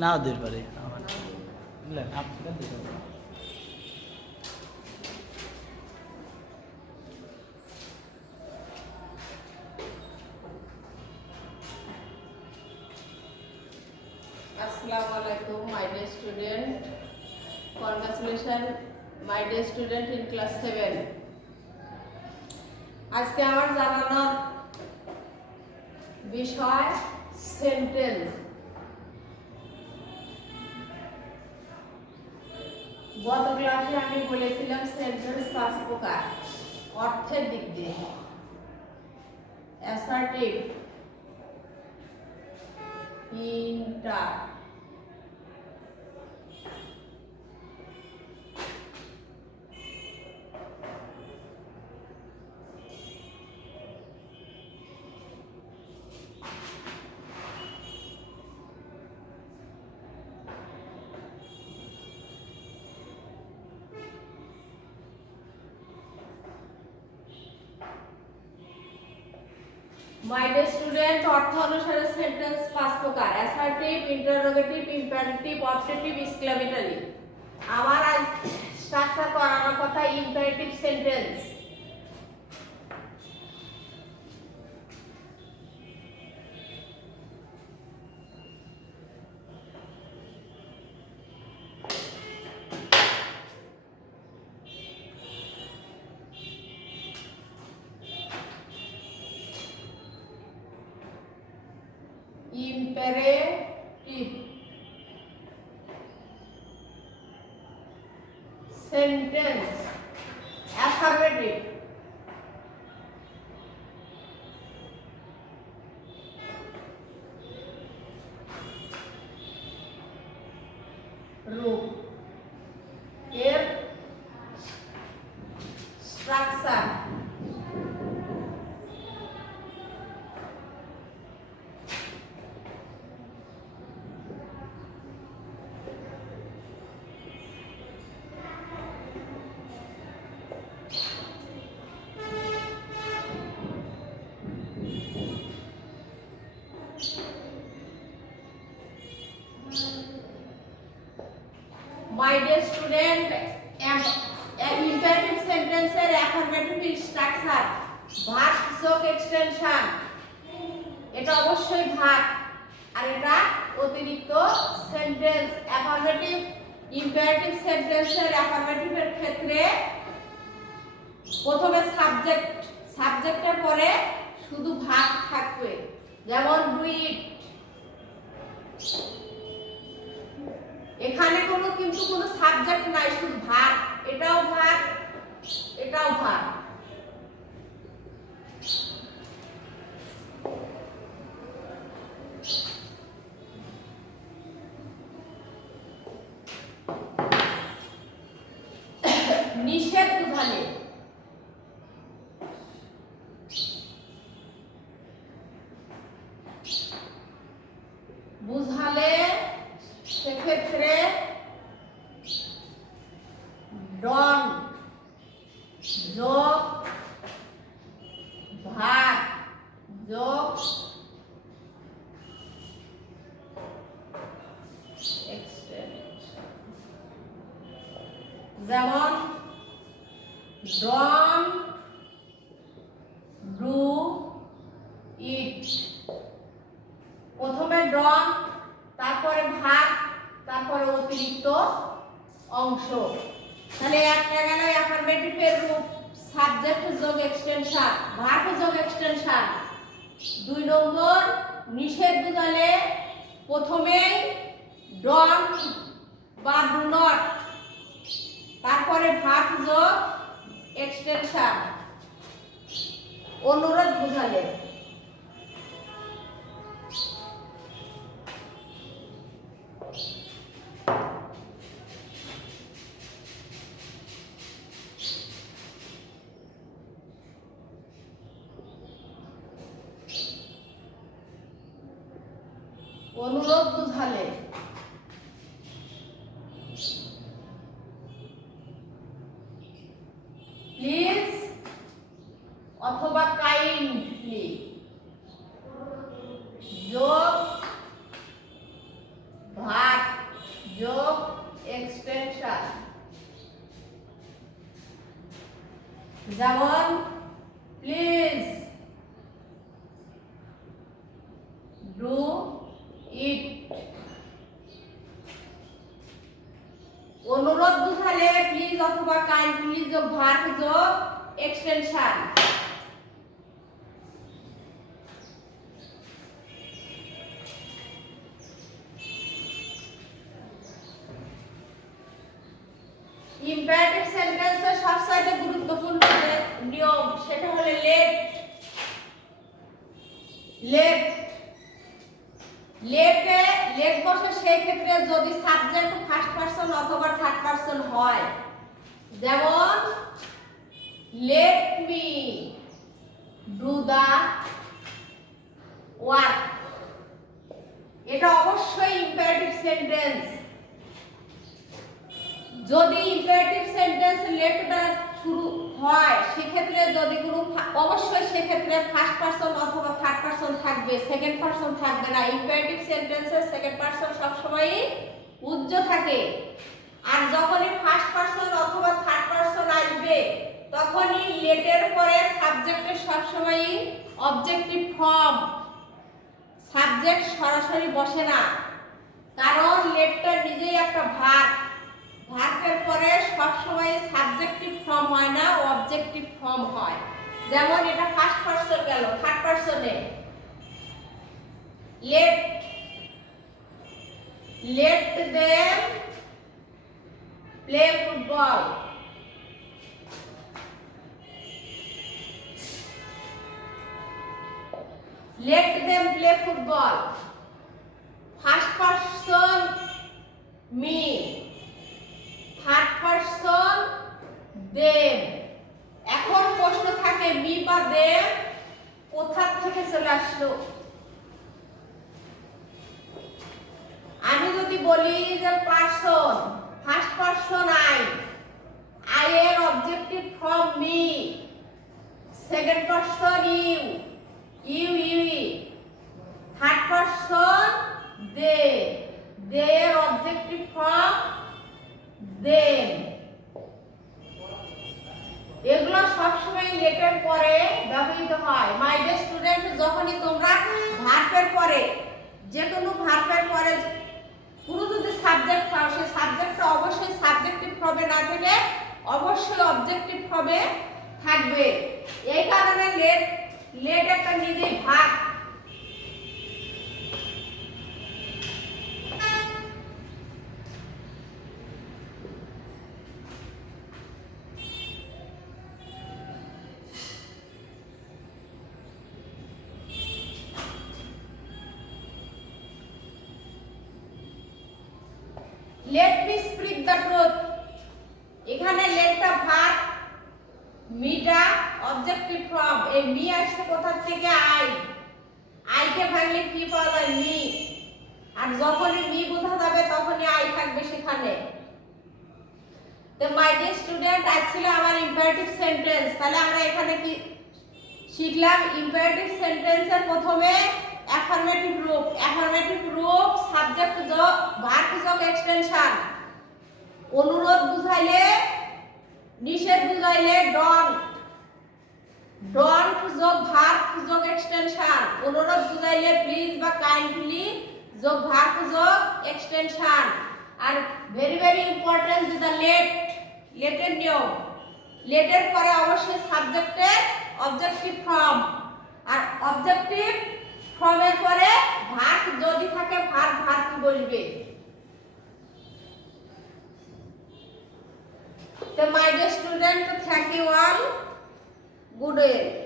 নাও দিতে পারে আমার বুঝলেন আপনার দিতে পারে। Assalamu alaikum, my dear student. Congratulations, my dear student in class 7. আজকে আমার জানানোর বিষয় সেন্টেন্স। গত ক্লাসে আমি বলেছিলাম সেন্টেন্স 5 প্রকার অর্থের দিক দিয়ে। Assertive, inter, my dear student, অর্থ অনুসারে সেন্টেন্স 5 প্রকার: assertive, interrogative, imperative, objective, exclamatory. আমার আজ স্ট্রাকচার করানোর কথা imperative sentence. Imperative sentence. Affirmative, রূপ এর structure. My dear student, imperative sentence এর affirmative structure verb যোগ extension। এটা অবশ্যই ভাগ আর এটা অতিরিক্ত সেন্টেন্স। affirmative imperative sentence এর affirmative এর ক্ষেত্রে প্রথমে সাবজেক্টের পরে শুধু ভাগ থাকবে, যেমন ডু ইট। এখানে কিন্তু কোনো সাবজেক্ট নাই, শুধু ভাগ। এটাও ভাগ, এটাও ভাগ। নিষেধ বুঝালে সেক্ষেত্রে ডন যোগ ভাগ যোগ যেমন ডন ডু ইট। প্রথমে ডন, তারপরে ভাগ, তারপরে অতিরিক্ত অংশ। তাহলে একটা গেল অ্যাফারমেটিভ এর রূপ, সাবজেক্ট যোগ এক্সটেনশন, ভার্ব যোগ এক্সটেনশন। 2 নম্বর নিষেধ বুঝালে প্রথমেই ডন বা ডু নট, তারপরে ভার্ব যোগ এক্সটেনশন। অনুরোধ বুঝালে অনুরোধ বুঝালে প্লিজ অথবা কাইন্ডলি যোগ ভাগ যোগ এক্সটেনশন। যেমন প্লিজ ডু ইট। অনুরোধ বুঝালে প্লিজ অথবা কাইন্ডলি যোগ ভার্ব যোগ এক্সটেনশন। ইম্পারেটিভ সেন্টেন্সের সবচেয়ে গুরুত্বপূর্ণ যে নিয়ম সেটা হলো লেট। লেট লেটে লেট বসে সেই ক্ষেত্রে যদি সাবজেক্ট ফার্স্ট পারসন অথবা থার্ড পারসন হয়, যেমন let me do the work, এটা অবশ্যই ইম্পারেটিভ সেন্টেন্স। যদি ইম্পারেটিভ সেন্টেন্স লেট দ্বারা শুরু হয় সেক্ষেত্রে যদি কোনো অবশ্যই সেক্ষেত্রে ফার্স্ট পারসন অথবা থার্ড পারসন থাকবে, সেকেন্ড পারসন থাকবে না। ইম্পারেটিভ সেন্টেন্সের সেকেন্ড পারসন সবসময়ই উজ্জ থাকে। আর যখনই ফার্স্ট পারসন অথবা থার্ড পারসন আসবে তখনই লেটের পরে সাবজেক্টের সবসময়ই অবজেক্টিভ ফর্ম, সাবজেক্ট সরাসরি বসে না, কারণ লেটটা নিজেই একটা ভার্ব। ভার্বের পরে সবসময় সাবজেক্টিভ ফর্ম হয় না, অবজেক্টিভ ফর্ম হয়। যেমন এটা ফার্স্ট পারসন গেল, থার্ড পারসনে let let them play football. Let them play football, first person me, third person them. এখন প্রশ্ন থাকে মি বা দেম কোথা থেকে চলে আসলো। আমি যদি বলি যে পারসন, ফার্স্ট পারসন আই এর objective form me, second person you third person they এর অবজেক্টিভ ফর্ম দেম। এগুলো সবসময় লেটের পরে ব্যবহৃত হয়। মাই ডিয়ার স্টুডেন্ট, যখনই তোমরা ভার্বের পরে যে কোনো ভার্বের পরে পুরো যদি সাবজেক্ট পাও, সেই সাবজেক্টটা অবশ্যই সাবজেক্টিভ ফর্মে না থেকে অবশ্যই অবজেক্টিভ ফর্মে থাকবে। এই কারণে লেট একটা নিজেই verb. Let me speak the truth, এখানে লেটটা ভার্ব, মিটা অবজেক্টিভ ফর্ম। এই মি আসছে কোথা থেকে? আই কে ভাঙলে কি পাওয়া যায়? মি। আর যখনই মি বোঝা যাবে তখনই আই থাকবে সেখানে। তো মাই ডিয়ার স্টুডেন্ট, আজ ছিল আমার ইম্পারেটিভ সেন্টেন্স। তাহলে আমরা এখানে কি শিখলাম? ইম্পারেটিভ সেন্টেন্সের প্রথমে অ্যাফার্মেটিভ রূপ। অ্যাফার্মেটিভ রূপ সাবজেক্ট যোগ ভার্ব যোগ এক্সটেনশন। অনুরোধ বুঝাইলে, নিষেধ বুঝাইলে ডন্ট যোগ ভার্ব যোগ এক্সটেনশন। অনুরোধ বুঝাইলে প্লিজ বা কাইন্ডলি যোগ ভার্ব যোগ extension. Are very very important যেটা লেটের নিয়ম, লেটের পরে অবশ্যই সাবজেক্টের অবজেক্টিভ ফর্ম, আর অবজেক্টিভ ফর্মের পরে ভার্ব যদি থাকে ভার্ব কি বলবে। So my dear student, thank you all. Good day.